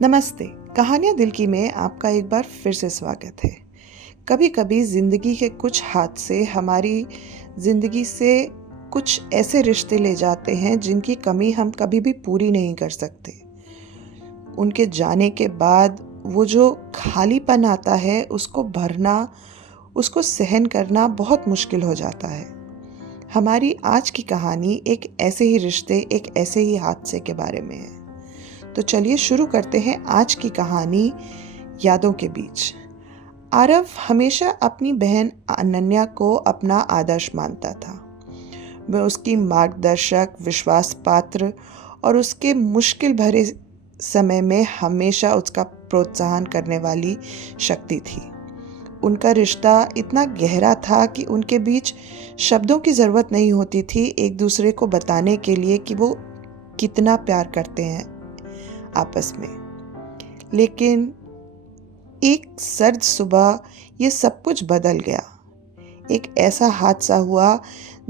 नमस्ते। कहानियाँ दिल की में आपका एक बार फिर से स्वागत है। कभी कभी ज़िंदगी के कुछ हादसे हमारी ज़िंदगी से कुछ ऐसे रिश्ते ले जाते हैं जिनकी कमी हम कभी भी पूरी नहीं कर सकते। उनके जाने के बाद वो जो खालीपन आता है उसको भरना, उसको सहन करना बहुत मुश्किल हो जाता है। हमारी आज की कहानी एक ऐसे ही रिश्ते, एक ऐसे ही हादसे के बारे में है। तो चलिए शुरू करते हैं आज की कहानी, यादों के बीच। आरव हमेशा अपनी बहन अनन्या को अपना आदर्श मानता था। वह उसकी मार्गदर्शक, विश्वास पात्र और उसके मुश्किल भरे समय में हमेशा उसका प्रोत्साहन करने वाली शक्ति थी। उनका रिश्ता इतना गहरा था कि उनके बीच शब्दों की ज़रूरत नहीं होती थी एक दूसरे को बताने के लिए कि वो कितना प्यार करते हैं आपस में। लेकिन एक सर्द सुबह ये सब कुछ बदल गया। एक ऐसा हादसा हुआ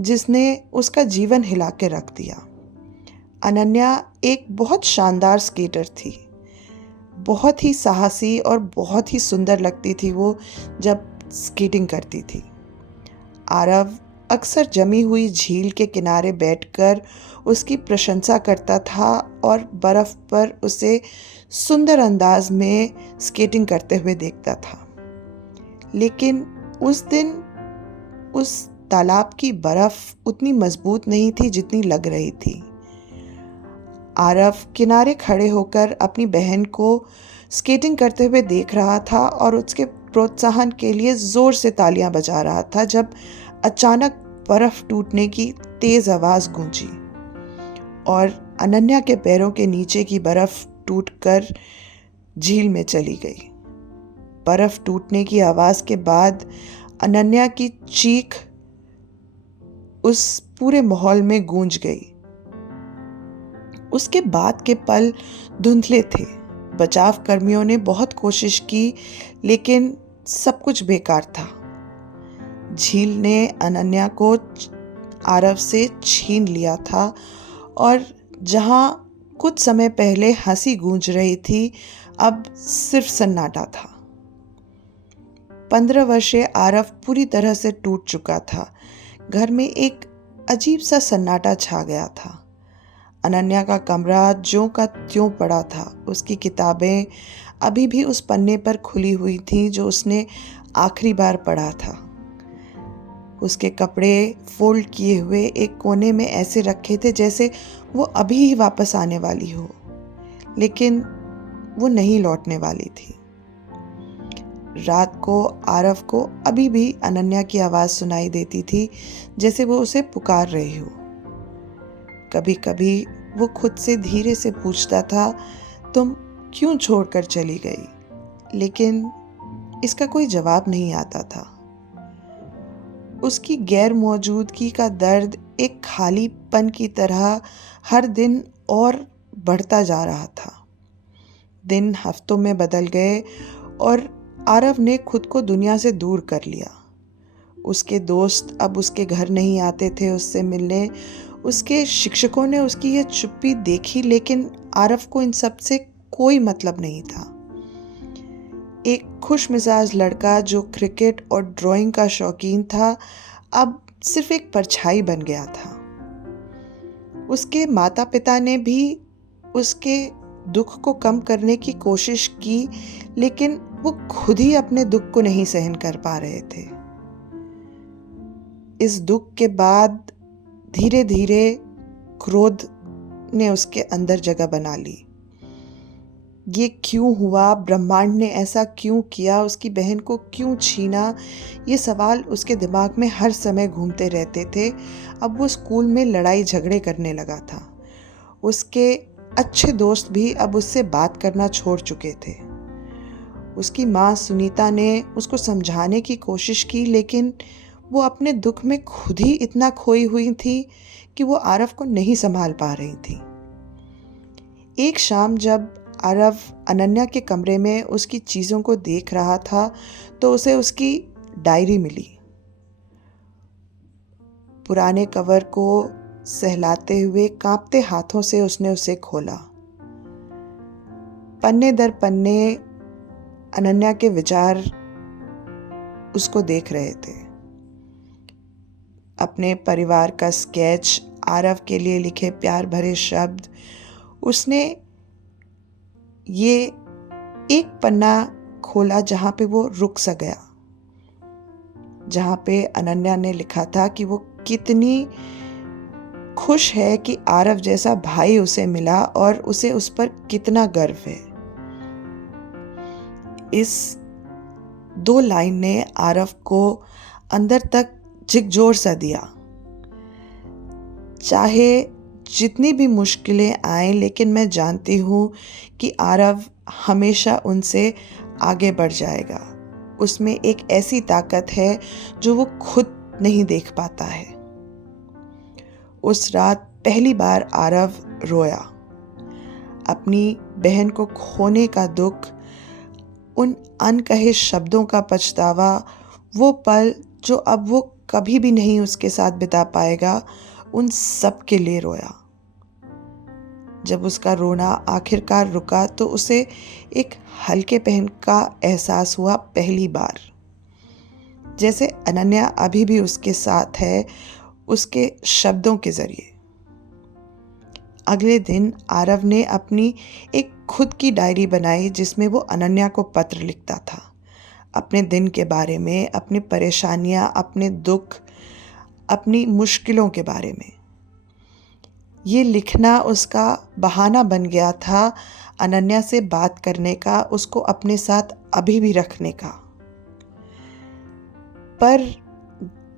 जिसने उसका जीवन हिला के रख दिया। अनन्या एक बहुत शानदार स्केटर थी। बहुत ही साहसी और बहुत ही सुंदर लगती थी वो जब स्केटिंग करती थी। आरव अक्सर जमी हुई झील के किनारे बैठकर उसकी प्रशंसा करता था और बर्फ पर उसे सुंदर अंदाज में स्केटिंग करते हुए देखता था। लेकिन उस दिन उस तालाब की बर्फ उतनी मजबूत नहीं थी जितनी लग रही थी। आरव किनारे खड़े होकर अपनी बहन को स्केटिंग करते हुए देख रहा था और उसके प्रोत्साहन के लिए जोर से तालियां बजा रहा था जब अचानक बर्फ टूटने की तेज आवाज गूंजी और अनन्या के पैरों के नीचे की बर्फ टूटकर झील में चली गई। बर्फ टूटने की आवाज के बाद अनन्या की चीख उस पूरे माहौल में गूंज गई। उसके बाद के पल धुंधले थे। बचाव कर्मियों ने बहुत कोशिश की लेकिन सब कुछ बेकार था। झील ने अनन्या को आरव से छीन लिया था और जहां कुछ समय पहले हंसी गूंज रही थी, अब सिर्फ सन्नाटा था। 15 वर्षीय आरव पूरी तरह से टूट चुका था। घर में एक अजीब सा सन्नाटा छा गया था। अनन्या का कमरा ज्यों का त्यों पड़ा था। उसकी किताबें अभी भी उस पन्ने पर खुली हुई थीं जो उसने आखिरी बार पढ़ा था। उसके कपड़े फोल्ड किए हुए एक कोने में ऐसे रखे थे जैसे वो अभी ही वापस आने वाली हो, लेकिन वो नहीं लौटने वाली थी। रात को आरव को अभी भी अनन्या की आवाज सुनाई देती थी, जैसे वो उसे पुकार रही हो। कभी कभी वो खुद से धीरे से पूछता था, तुम क्यों छोड़कर चली गई? लेकिन इसका कोई जवाब नहीं आता था। उसकी गैर मौजूदगी का दर्द एक खालीपन की तरह हर दिन और बढ़ता जा रहा था। दिन हफ्तों में बदल गए और आरव ने खुद को दुनिया से दूर कर लिया। उसके दोस्त अब उसके घर नहीं आते थे उससे मिलने। उसके शिक्षकों ने उसकी ये चुप्पी देखी, लेकिन आरव को इन सब से कोई मतलब नहीं था। एक खुश मिजाज लड़का जो क्रिकेट और ड्राइंग का शौकीन था, अब सिर्फ एक परछाई बन गया था। उसके माता पिता ने भी उसके दुख को कम करने की कोशिश की, लेकिन वो खुद ही अपने दुख को नहीं सहन कर पा रहे थे। इस दुख के बाद धीरे धीरे क्रोध ने उसके अंदर जगह बना ली। ये क्यों हुआ? ब्रह्मांड ने ऐसा क्यों किया? उसकी बहन को क्यों छीना? ये सवाल उसके दिमाग में हर समय घूमते रहते थे। अब वो स्कूल में लड़ाई झगड़े करने लगा था। उसके अच्छे दोस्त भी अब उससे बात करना छोड़ चुके थे। उसकी माँ सुनीता ने उसको समझाने की कोशिश की, लेकिन वो अपने दुख में खुद ही इतना खोई हुई थी कि वो आरव को नहीं संभाल पा रही थी। एक शाम जब आरव अनन्या के कमरे में उसकी चीज़ों को देख रहा था तो उसे उसकी डायरी मिली। पुराने कवर को सहलाते हुए कांपते हाथों से उसने उसे खोला। पन्ने दर पन्ने अनन्या के विचार उसको देख रहे थे। अपने परिवार का स्केच, आरव के लिए लिखे प्यार भरे शब्द, उसने ये एक पन्ना खोला जहाँ पे वो रुक सा गया, जहाँ पे अनन्या ने लिखा था कि वो कितनी खुश है कि आरव जैसा भाई उसे मिला और उसे उस पर कितना गर्व है। इस 2 लाइन ने आरव को अंदर तक झकझोर सा दिया। चाहे जितनी भी मुश्किलें आए, लेकिन मैं जानती हूँ कि आरव हमेशा उनसे आगे बढ़ जाएगा। उसमें एक ऐसी ताकत है जो वो खुद नहीं देख पाता है। उस रात पहली बार आरव रोया। अपनी बहन को खोने का दुख, उन अनकहे शब्दों का पछतावा, वो पल जो अब वो कभी भी नहीं उसके साथ बिता पाएगा, उन सब के लिए रोया। जब उसका रोना आखिरकार रुका तो उसे एक हल्केपन का एहसास हुआ पहली बार, जैसे अनन्या अभी भी उसके साथ है, उसके शब्दों के जरिए। अगले दिन आरव ने अपनी एक खुद की डायरी बनाई जिसमें वो अनन्या को पत्र लिखता था, अपने दिन के बारे में, अपनी परेशानियां, अपने दुख, अपनी मुश्किलों के बारे में। ये लिखना उसका बहाना बन गया था अनन्या से बात करने का, उसको अपने साथ अभी भी रखने का। पर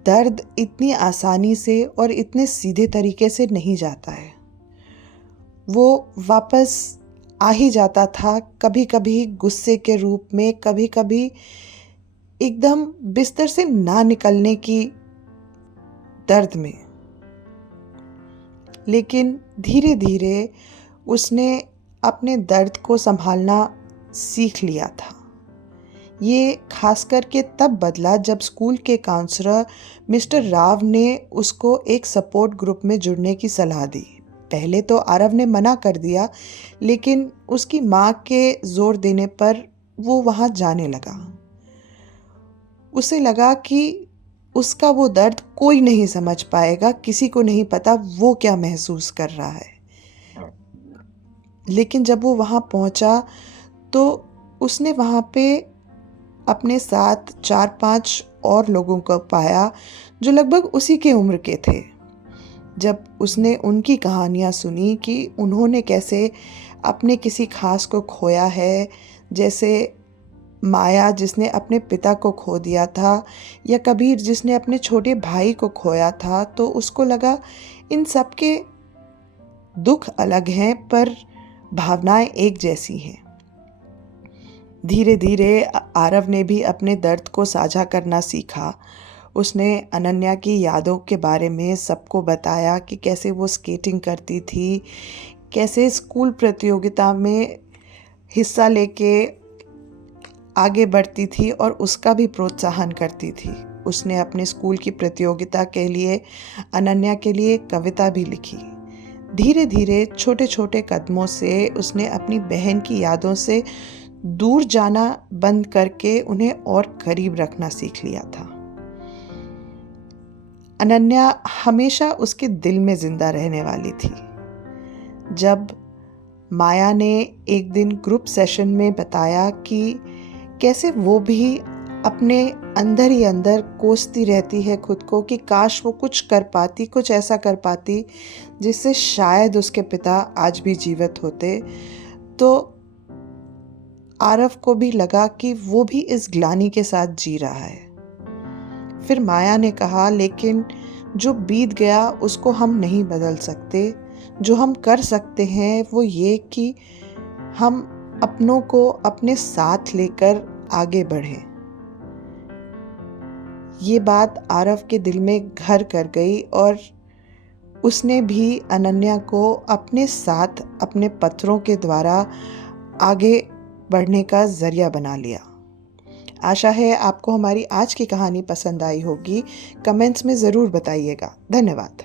दर्द इतनी आसानी से और इतने सीधे तरीके से नहीं जाता है। वो वापस आ ही जाता था, कभी कभी गुस्से के रूप में, कभी कभी एकदम बिस्तर से ना निकलने की दर्द में। लेकिन धीरे धीरे उसने अपने दर्द को संभालना सीख लिया था। ये खास करके तब बदला जब स्कूल के काउंसलर मिस्टर राव ने उसको एक सपोर्ट ग्रुप में जुड़ने की सलाह दी। पहले तो आरव ने मना कर दिया, लेकिन उसकी माँ के जोर देने पर वो वहाँ जाने लगा। उसे लगा कि उसका वो दर्द कोई नहीं समझ पाएगा, किसी को नहीं पता वो क्या महसूस कर रहा है। लेकिन जब वो वहाँ पहुँचा तो उसने वहाँ पे अपने साथ 4-5 और लोगों को पाया जो लगभग उसी के उम्र के थे। जब उसने उनकी कहानियाँ सुनी कि उन्होंने कैसे अपने किसी खास को खोया है, जैसे माया जिसने अपने पिता को खो दिया था, या कबीर जिसने अपने छोटे भाई को खोया था, तो उसको लगा इन सब के दुख अलग हैं पर भावनाएं एक जैसी हैं। धीरे धीरे आरव ने भी अपने दर्द को साझा करना सीखा। उसने अनन्या की यादों के बारे में सबको बताया कि कैसे वो स्केटिंग करती थी, कैसे स्कूल प्रतियोगिता में हिस्सा लेके आगे बढ़ती थी और उसका भी प्रोत्साहन करती थी। उसने अपने स्कूल की प्रतियोगिता के लिए अनन्या के लिए कविता भी लिखी। धीरे धीरे छोटे छोटे कदमों से उसने अपनी बहन की यादों से दूर जाना बंद करके उन्हें और करीब रखना सीख लिया था। अनन्या हमेशा उसके दिल में जिंदा रहने वाली थी। जब माया ने एक दिन ग्रुप सेशन में बताया कि कैसे वो भी अपने अंदर ही अंदर कोसती रहती है खुद को कि काश वो कुछ कर पाती, कुछ ऐसा कर पाती जिससे शायद उसके पिता आज भी जीवित होते, तो आरव को भी लगा कि वो भी इस ग्लानि के साथ जी रहा है। फिर माया ने कहा, लेकिन जो बीत गया उसको हम नहीं बदल सकते। जो हम कर सकते हैं वो ये कि हम अपनों को अपने साथ लेकर आगे बढ़ें। ये बात आरव के दिल में घर कर गई और उसने भी अनन्या को अपने साथ अपने पत्रों के द्वारा आगे बढ़ने का जरिया बना लिया। आशा है आपको हमारी आज की कहानी पसंद आई होगी। कमेंट्स में ज़रूर बताइएगा। धन्यवाद।